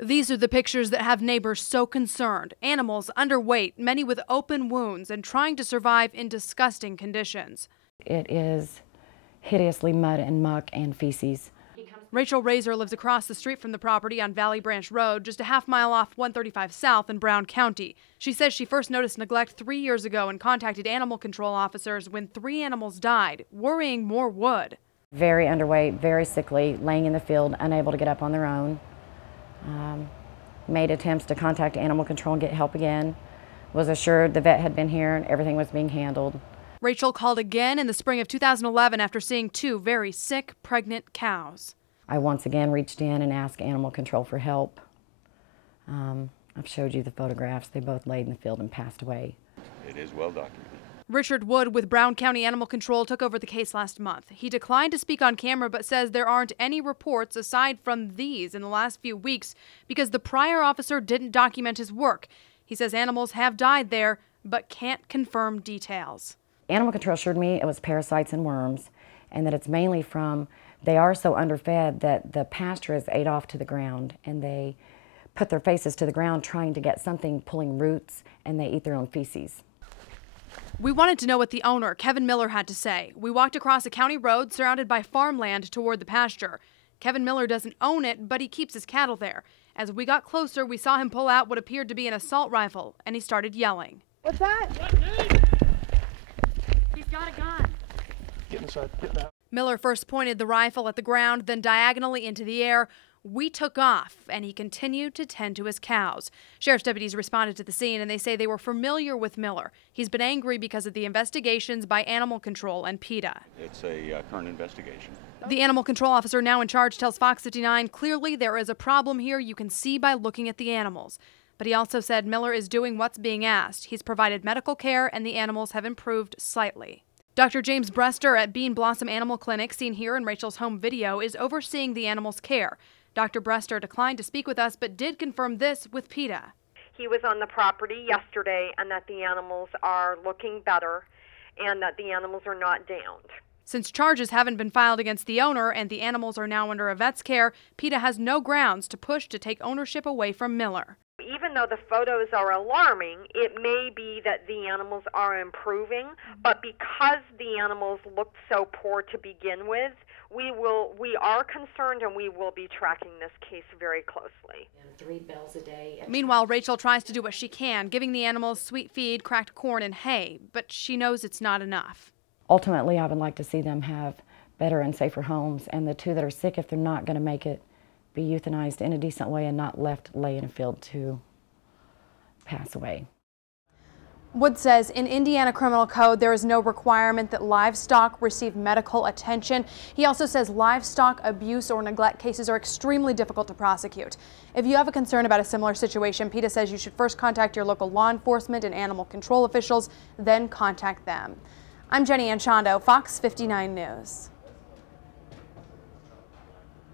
These are the pictures that have neighbors so concerned. Animals underweight, many with open wounds and trying to survive in disgusting conditions. It is hideously mud and muck and feces. Rachel Razor lives across the street from the property on Valley Branch Road, just a half-mile off 135 South in Brown County. She says she first noticed neglect 3 years ago and contacted animal control officers when 3 animals died, worrying more would. Very underweight, very sickly, laying in the field, unable to get up on their own. Made attempts to contact animal control and get help again. Was assured the vet had been here and everything was being handled. Rachel called again in the spring of 2011 after seeing 2 very sick, pregnant cows. I once again reached in and asked animal control for help. I've showed you the photographs. They both laid in the field and passed away. It is well documented. Richard Wood with Brown County Animal Control took over the case last month. He declined to speak on camera but says there aren't any reports aside from these in the last few weeks because the prior officer didn't document his work. He says animals have died there but can't confirm details. Animal control assured me it was parasites and worms and that it's mainly from, they are so underfed that the pasture is ate off to the ground and they put their faces to the ground trying to get something pulling roots and they eat their own feces. We wanted to know what the owner, Kevin Miller, had to say. We walked across a county road surrounded by farmland toward the pasture. Kevin Miller doesn't own it, but he keeps his cattle there. As we got closer, we saw him pull out what appeared to be an assault rifle, and he started yelling. What's that? He's got a gun. Get inside, get that. Miller first pointed the rifle at the ground, then diagonally into the air. We took off, and he continued to tend to his cows. Sheriff's deputies responded to the scene, and they say they were familiar with Miller. He's been angry because of the investigations by Animal Control and PETA. It's a current investigation. The animal control officer now in charge tells Fox 59, clearly there is a problem here you can see by looking at the animals. But he also said Miller is doing what's being asked. He's provided medical care, and the animals have improved slightly. Dr. James Brester at Bean Blossom Animal Clinic, seen here in Rachel's home video, is overseeing the animals' care. Dr. Brester declined to speak with us, but did confirm this with PETA. He was on the property yesterday and that the animals are looking better and that the animals are not downed. Since charges haven't been filed against the owner and the animals are now under a vet's care, PETA has no grounds to push to take ownership away from Miller. Even though the photos are alarming, it may be that the animals are improving, but because the animals looked so poor to begin with, we are concerned and we will be tracking this case very closely. And 3 bells a day. Meanwhile, Rachel tries to do what she can, giving the animals sweet feed, cracked corn, and hay, but she knows it's not enough. Ultimately, I would like to see them have better and safer homes, and the 2 that are sick, if they're not going to make it, be euthanized in a decent way and not left lay in a field to pass away. Wood says in Indiana criminal code there is no requirement that livestock receive medical attention. He also says livestock abuse or neglect cases are extremely difficult to prosecute. If you have a concern about a similar situation, PETA says you should first contact your local law enforcement and animal control officials, then contact them. I'm Jenny Anchondo, Fox 59 News.